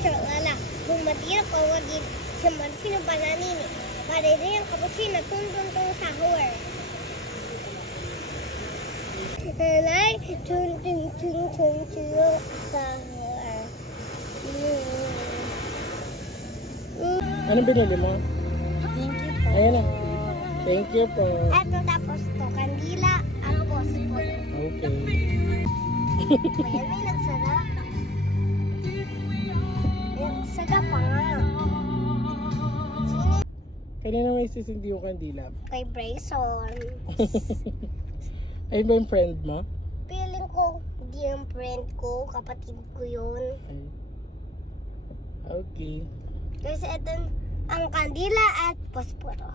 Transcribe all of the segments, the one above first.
Lala, bumadira ko wagin sa Marcino Bananini. Para rin ang kapusin na tuntun sahur. Lalay, tuntun sahur. Anong binili mo? Thank you po. Ayan na. Thank you po. Ito tapos to, kandila at pospon. Okay. Ayan, may nagsara. Nagsara pa nga. Sino? Kanina may sisindi yung kandila. Kay Brayson. Ayun ba yung friend mo? Feeling ko, hindi yung friend ko, kapatid ko yun. Ay. Okay. Kasi ito ang kandila at posporo.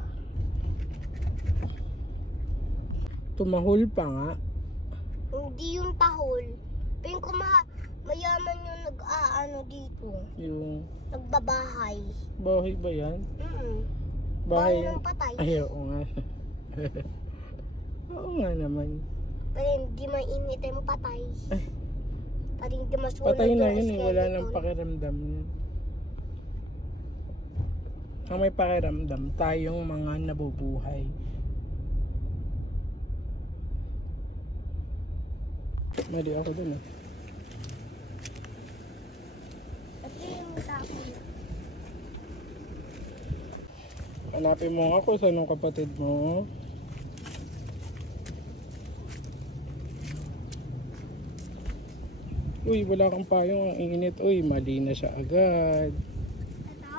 Tumahol pa nga. Hindi yung tahol. Feeling ko mayaman yung nag-aano dito. Yung Nagbabahay. bahay ba yan? Bahay ng patay. Ay, oo nga. Oo nga naman. Pero hindi mainit yung patay. Ay. Pero hindi masulog Patay na yung yun eh. Wala skeleton. nang pakiramdam yun. Ang may pakiramdam, tayong mga nabubuhay. Mali ako dun eh. Ito yung tapon. Hanapin mo ako sa anong kapatid mo. Uy, wala kang payong, ang init. Uy, mali na siya agad. Ito?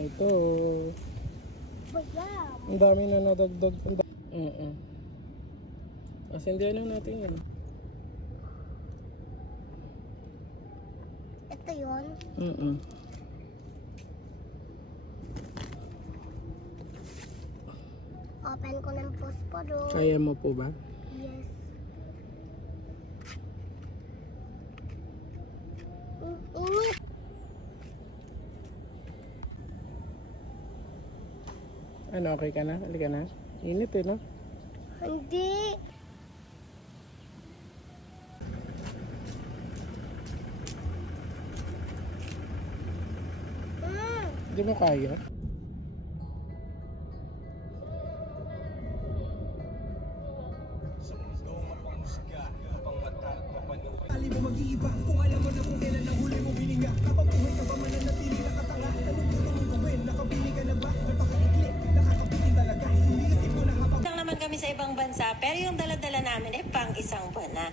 Ito. Bayam. Ang dami na nadagdag. Asindihan lang natin yan. Ito yun. Open ko ng posporo. Kaya mo po ba? Yes. Init. Ano, okay ka na? Halika na. Init eh, no? Hindi. Hindi mo kaya? Tali mo mag-iiba kung alam mo na kung kailan ang huli mong hininga. Kapag buhay ka ba mananatili nakatanga? Anong gusto mong gawin? Nakabili ka na ba? Napakaikli, nakakabitin talaga. Sulitin mo na habang Lang naman kami sa ibang bansa, pero yung dala-dala namin ay pang isang buwan na.